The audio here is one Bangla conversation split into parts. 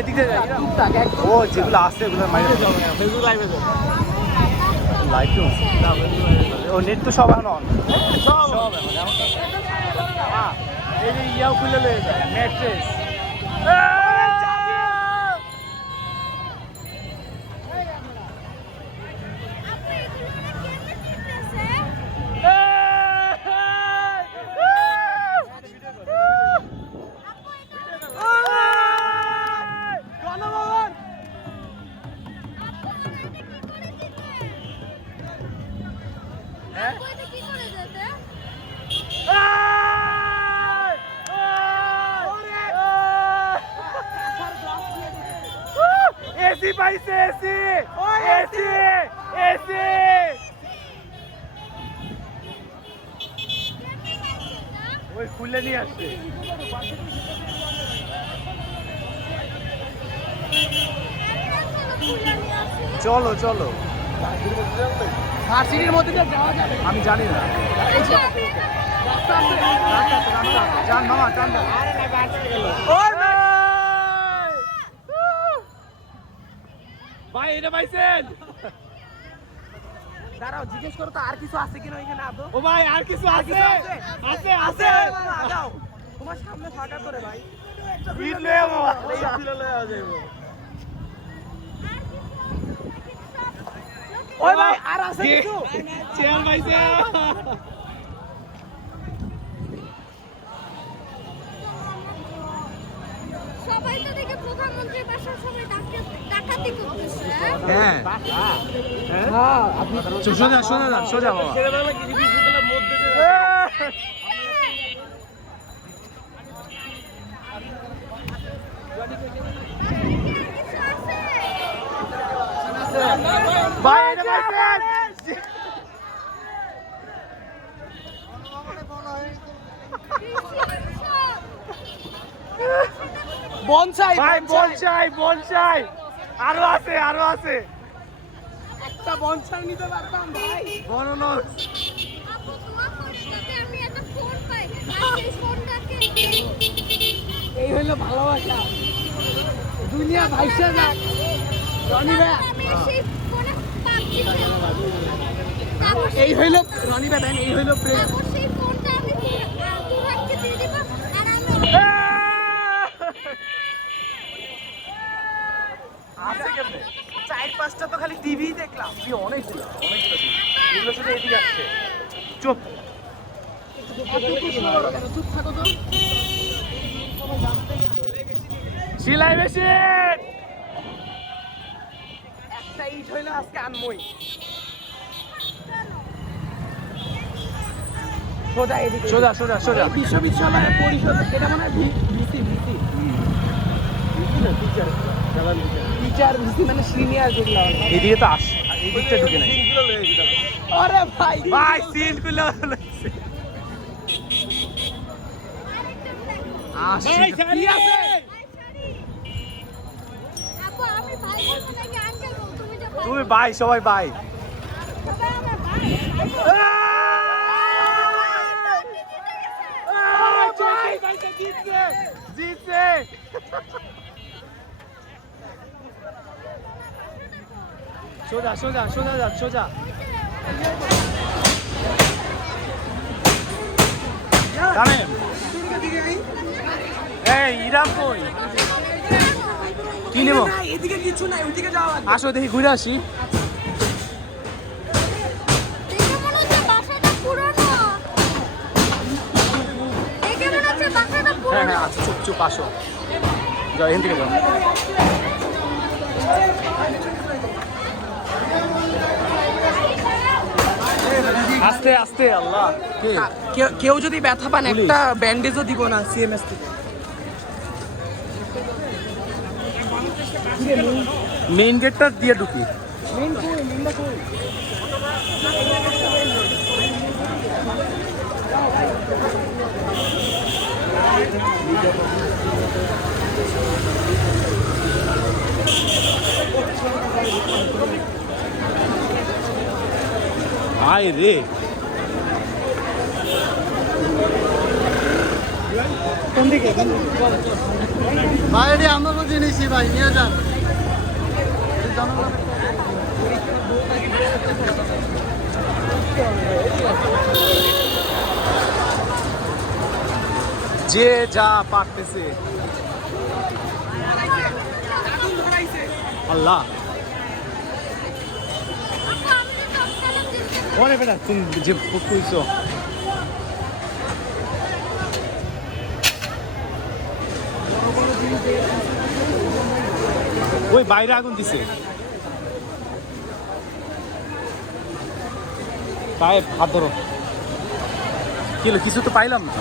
এদিক? ও যেগুলো আছে ওগুলো মাইরে লাইভ ও নেট তো সব এখন অন সব। এখন এখন হ্যাঁ এই যে ইয়াও খুলে লয়ে যায় ম্যাট্রেস এসি পাইছে এসি! এসি? ওই খুলে নিয়ে আসছে। চলো চলো। ভার্সিটির মধ্যে দিয়ে যাওয়া যাবে? আমি জানি না। রাস্তা আছে, রাস্তা আছে। যান মামা টান দাও। ভাই এটা পাইছেন? দাঁড়াও জিজ্ঞেস করো তো আর কিছু আছে কিনা এখানে আদৌ? ও ভাই আর কিছু আছে? আছে? আছে আগাও তোমার সামনে ফাঁকা করে ভাই। ভিড় লয়ে। ওই ভাই আর আছে কিছু? চেয়ার পাইছে। সবাই তো দেখে প্রধানমন্ত্রীর বাসার সবাই ডাকা- ডাকাতি করতেছে হ্যাঁ? হ্যাঁ। আপনি সোজা সোজা সোজা বাবা। কিছু ভাই বনসাই ভাই বলছাই বলছাই আরও আছে আরও আছে। একটা বনসাই নিতে পারতাম ভাই। বননস এই হলো ভালোবাসা। দুনিয়া ভাইসা না রনি ভাই। এই হইল রনি ভাই দেন এই হইল প্রেম। চার পাঁচটা তো খালি টিভি দেখলাম। অনেকগুলো অনেকগুলো এগুলো শুধু এদিকে আসছে। চুপ। চুপ থাকো তো। সিলাই মেশিন! একটা ইট হইল আজকে আনমই। সোজা এদিকে সোজা সোজা সোজা। বিশ্ববিদ্যালয়ের পরিষদ এটা মনে হয় ভিসি ভিসি। টিচার ভিসি মানে সিনিয়র যেগুলো এদিকে তো আস এই ঢুকে নাই। আরে ভাই। ভাই সিলগুলো আসছে কি আছে? তুমি যে ভাই সবাই সবাই জিতছে সোজা সোজা সোজা যান সোজা। এই ইরাম কই? কি নেব? এদিকে কিছু নাই ওদিকে যাও আসো দেখি ঘুরে আসি। হ্যাঁ, হ্যাঁ, আচ্ছা, চুপ চুপ আসো। আস্তে আস্তে আল্লাহ। কেউ যদি ব্যথা পান একটা ব্যান্ডেজও দিব না সিএমএস থেকে। মেইন গেটটা দিয়ে ঢুকি। আয় রে। ভাই এটি জিনিসই ভাই নিয়ে যান। যে যা পারতেছে। আল্লাহ। ওরে বেটা তুমি যে কইছো ওই বাইরে আগুন দিছে। পায়ে হাত ধরো। কি হলো কিছু তো পাইলাম না?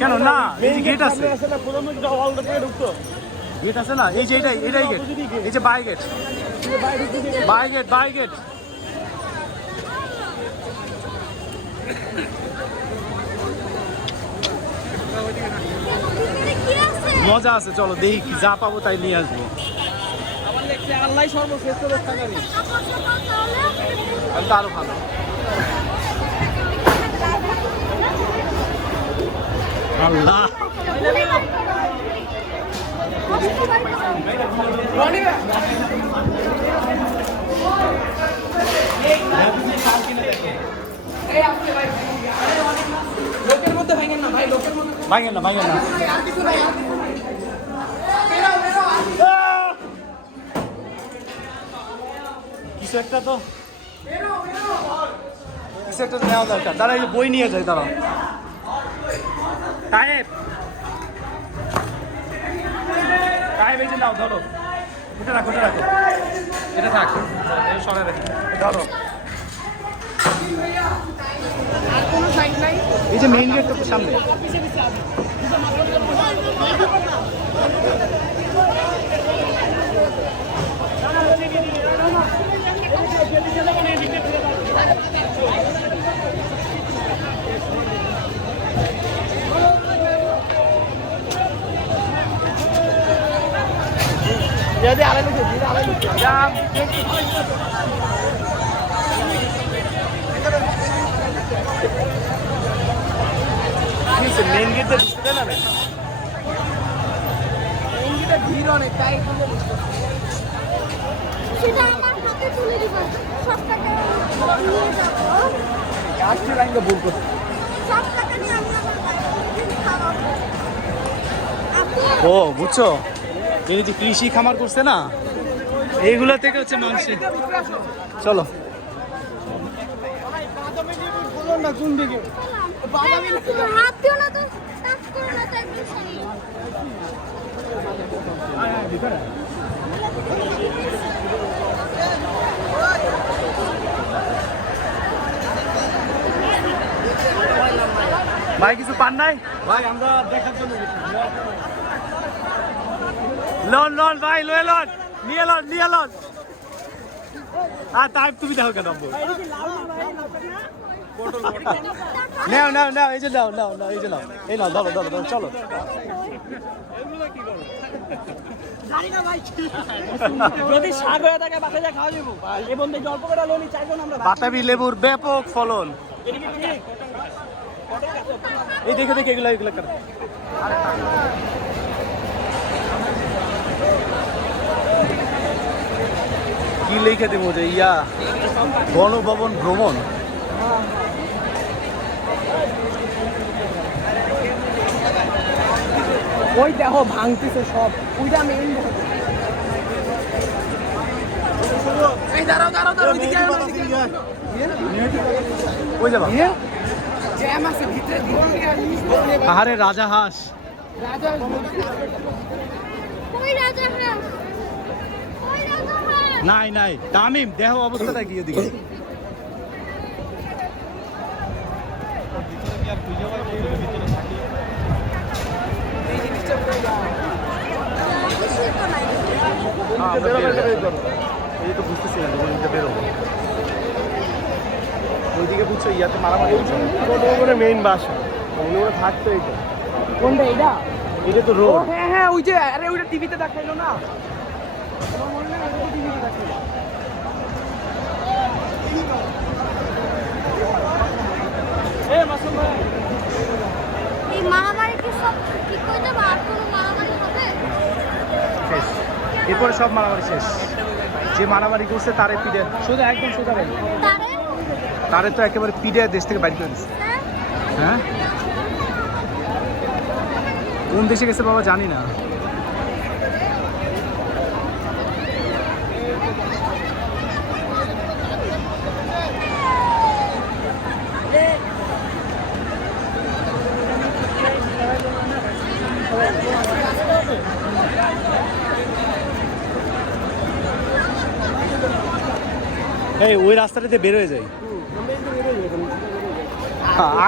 কেন না এই যে গেট আছে। গেট আছে না? এই যে এটাই এটাই গেট এই যে by gate by gate by gate মজা আছে চলো দেখি কি যা পাবো তাই নিয়ে আসব। আল্লাহ সর্বশ্রেষ্ঠ রক্ষাকারী তো আরও ভালো। আল্লাহ মধ্যে ভাঙেন না ভাই লোকের মধ্যে ভাঙেন না ভাঙেন না। কিছু একটা তো। কিছু একটা নেওয়া দরকার। তারা এই বই নিয়ে যায় তারা তায়েব তায়েব এই যে নাও, ধরো। ওটা রাখো ওটা রাখো। এটা থাক সরাই রাখি ধরো। আর কোনো সাইড নাই। এই যে মেইন গেট তো সামনে। যদি আড়াই লোক যদি আড়াই লোক মেইন গেট দিয়ে ঢুকতে দেয় না? ইঞ্জিটা ভিড় অনেক তাই সেটা আমার হাতে তুলে দিব। সব টাকা নিয়ে যাব। গাছটি লাইনটা ভুল করছে। সব টাকা নিয়ে আমি ও বুঝছ? এই যে কৃষি খামার করছে না এইগুলা থেকে হচ্ছে মানুষের চলো। কোন দিকে? ভাই কিছু পান নাই? ভাই আমরা দেখার জন্য লন লন ভাই লয়ে লন। নিয়ে লন নিয়ে লন। আর তাই তুমি দেখো কেন? নাও নাও নাও এই যে নাও নাও নাও এই যে নাও। এই নাও ধরো ধরো ধরো চলো। করে বাতাবি লেবুর ব্যাপক ফলন। এই দেখে দেখে এগুলো এগুলো কেন? কি লিখে দেবো যে ইয়া? গণভবন ভ্রমণ। ওই দেখো ভাঙতেছে সব। ওইটা মেইন এই দাঁড়াও দাঁড়াও দাঁড়াও ওইদিকে আয় না, ওইদিকে আয়। না। ওই যাবা জ্যাম আছে ভিতরে আহারে রাজা হাঁস। রাজা ওই রাজা ওই রাজা নাই নাই তামিম দেহ অবস্থাটা কি এই তো বুঝতেছিলাম যখন এটা বেরোবো। ওইদিকে বুঝছ ইয়াতে মারামারি হচ্ছে। করে মেইন বাসা। মনে করে থাকতো এইটা কোনটা এটা এটা তো রোড হ্যাঁ হ্যাঁ ওই যে আরে ওইটা টিভিতে দেখাইলো না? আমার মনে এই মারামারি কি সব ঠিক হয়ে যাবে? আর কোনো এরপরে সব মারামারি শেষ। যে মারামারি করছে তারে পিড়ে সোজা, একদম সোজা তারে তো একেবারে পিড়ে দেশ থেকে বাইর করে দিচ্ছে হ্যাঁ? কোন দেশে গেছে বাবা জানি না। এই ওই রাস্তাটাতে বের হয়ে যাই।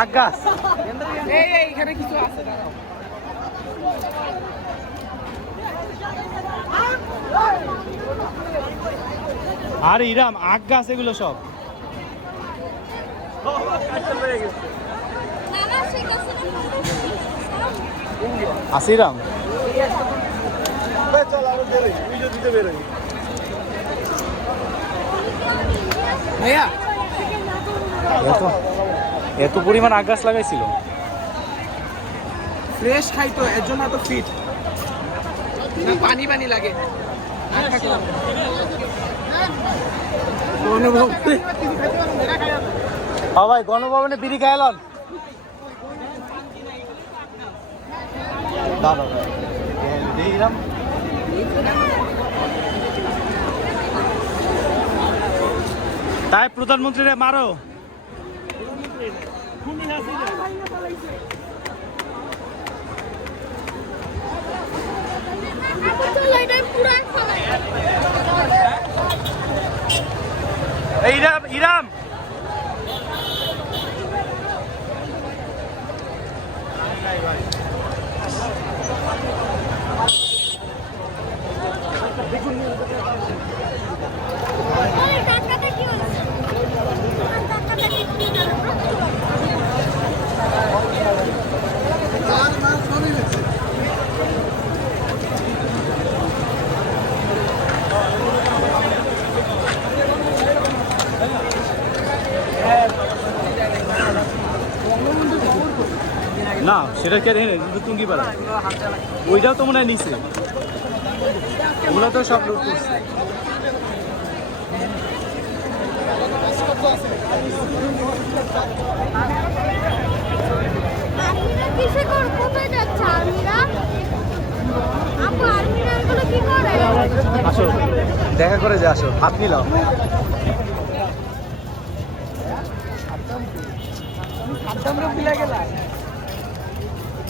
আগাছ এই এই এখানে কিছু আছে আর ইরাম আগ গাছ এগুলো সব নানা শেখ হাসিনা আছে ইরাম ভাইয়া। এত এত পরিমাণ আগ গাছ লাগাইছিল। ফ্রেশ খাই তো এর জন্য এত ফিট পানি পানি লাগে। ভাই গণভবনে বিড়ি খাইলন দাদা ইরাম তাই প্রধানমন্ত্রীরে মারো। ইরাম ইরাম। ওই সেটা কে দেখে কিন্তু টুঙ্গি পাড়া। ওইটাও তো মনে হয় নিচে। ওগুলো তো সব লুট করছে। আর্মিরা কিসে কর কোথায় যাচ্ছে আর্মিরা আপু আর্মিরা এগুলো কি করে? আসো। দেখা করে যে আসো। হাত নিলাম আমরা গেলাম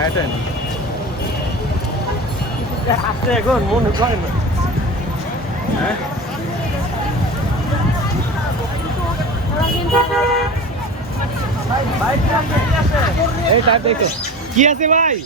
টায় না আছে এখন মনে করে না। কি আছে ভাই?